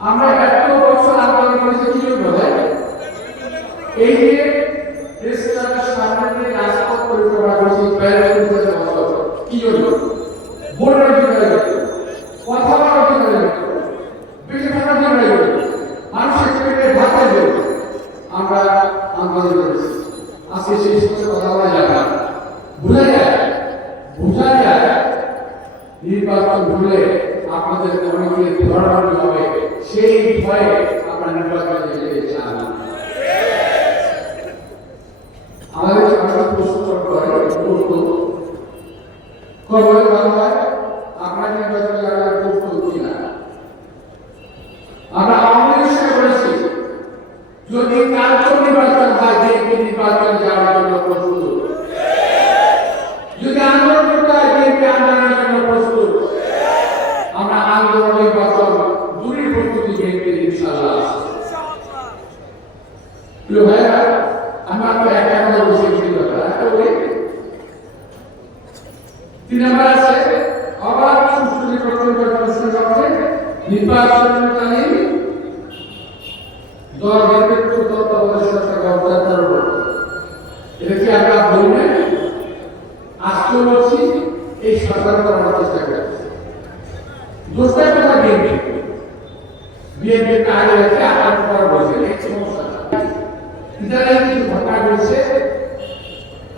আমরা এত বছর আন্দোলন করেছি, কি ভাই? এই যে দেশটাকে সামনে রাজপথ পরিক্রমা করেছি বাইরে করেছে বছর। কি জন্য ভোটের অধিকারের জন্য কথা বলার অধিকারের জন্য বেঁচে থাকার জন্য মানুষের পেটে ভাতের জন্য আমরা আন্দোলন করেছি। আজকে সেই সমস্ত কথা বলা যাবে না বোঝা যায়। বোঝা যায়। নির্বাচন ভুলে আপনাদের কবে ভালো হয়? আপনার নির্বাচন যারা প্রস্তুত কিনা আমরা আওয়ামী লীগ বলেছি যদি কালকে নির্বাচন হয়, যে নির্বাচন যাওয়ার জন্য প্রস্তুত যদি আন্দোলন করতে হয় বিএনপি আন্দোলনের জন্য প্রস্তুত আমরা আন্দোলন নির্বাচন দূরের প্রস্তুতি বিএনপি ইনশাআল্লাহ আছে। প্রিয় ভাইরা আমি আপনার একটা কথা বলছি এই কথা একটা বলি তিন নম্বর আছে অবাধ সুষ্ঠু নির্বাচন কমিশন করছে নির্বাচনকালীন দল নিরপেক্ষ তত্ত্বাবধায়ক সরকার ব্যবস্থা করব এটা কি আমরা বলি না? আজকে বলছি, এই সরকার করার চেষ্টা করছে। দোষটা কথা বিএনপি? বিএনপি আগে রেখে আবার পর বলছে, এই সমস্যা ইতালিয়ান কিছু ঘটনা ঘটছে,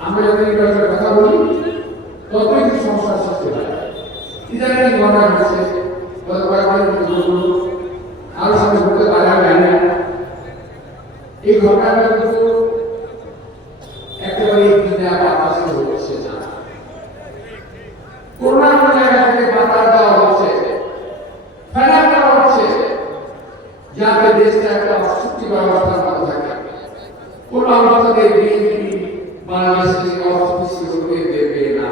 আমরা যদি কথা বলি ততই কিছু সমস্যার সৃষ্টি হয় ইতালিয়ান ঘটনা ঘটছে, গত কয়েকদিন পূর্বে আরও সামনে ঘটতে পারে, আমি জানি না। এই ঘটনাটা কিন্তু একেবারে বিনা বাতাসে হচ্ছে না। কোনো না কোনো জায়গা থেকে বাতাস দেওয়া হচ্ছে ফেলা করা হচ্ছে যাতে দেশটা একটা অস্থিতি ব্যবস্থার মতো থাকে। কোন অবস্থাতে বিএনপি বাংলাদেশকে অস্থিতি হতে দেবে না।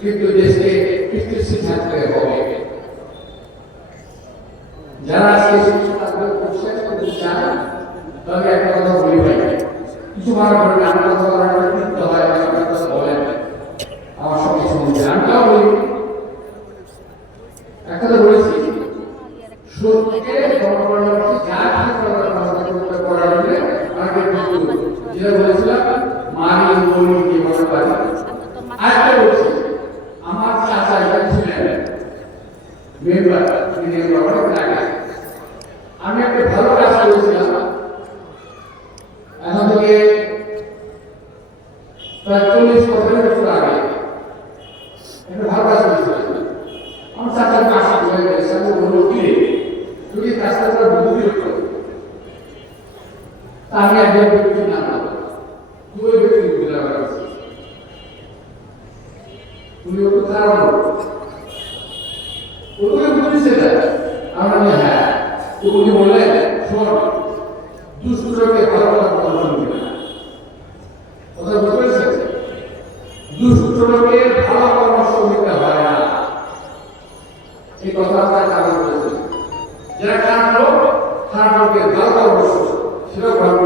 কিন্তু দেশকে স্থিতিশীল থাকতে হবে। যারা তবে একটা কথা বলি ভাই। কিছু মানুষ আমার কথা একটা বলেছি, সত্যকে গণপরবর্তী যা ঠিক করার কথা করতে করার জন্য আগে প্রস্তুত যেটা বলেছিলাম মারি বলি কি বড় পারি আরেকটা বলছি, আমার চাচা এটা ছিলেন, মেম্বার, তিনি অনেক আগে আমি একটা ভালো কাজ করেছিলাম। এখন থেকে প্রায় চল্লিশ পঁয়তাল্লিশ বছর আগে একটা ভালো কাজ করেছিলাম। আমার চাচার কাজ হয়ে গেছে আমি বলল কি কাজটা করে বুদ্ধি করো তা আমি একজন ব্যক্তির নাম বুঝে আমার কাছে। তুমি ওকে কারণ ওকে বুঝেছে না আমরা হ্যাঁ তো উনি বললেন শোন দুষ্টকে ভালো কথা বলা শুনবি না। কথা বুঝতে পেরেছেন? দুষ্টকে ভালো পরামর্শ দিতে হয় না। এই কথা তার কারণ বলেছেন যারা খারাপ লোক খারাপ লোককে ভালো পরামর্শ সেটা ভালো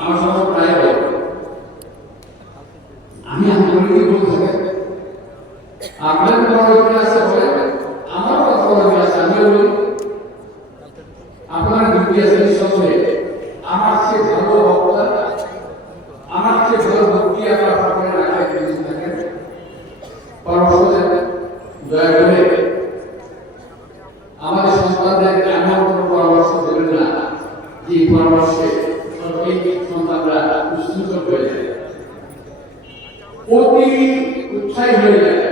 আমার বলে আমি আমার কথা বলি? আপনার দুটি আমার চেয়ে ভালো বক্তা, আমার আপনার পরামর্শ দয়া করে। আমাদের সন্তানদের এমন কোনো পরামর্শ দেবেন না, যে পরামর্শে এই সন্তানরা উৎসুক হয়ে যায় অতি উৎসাহী হয়ে যায়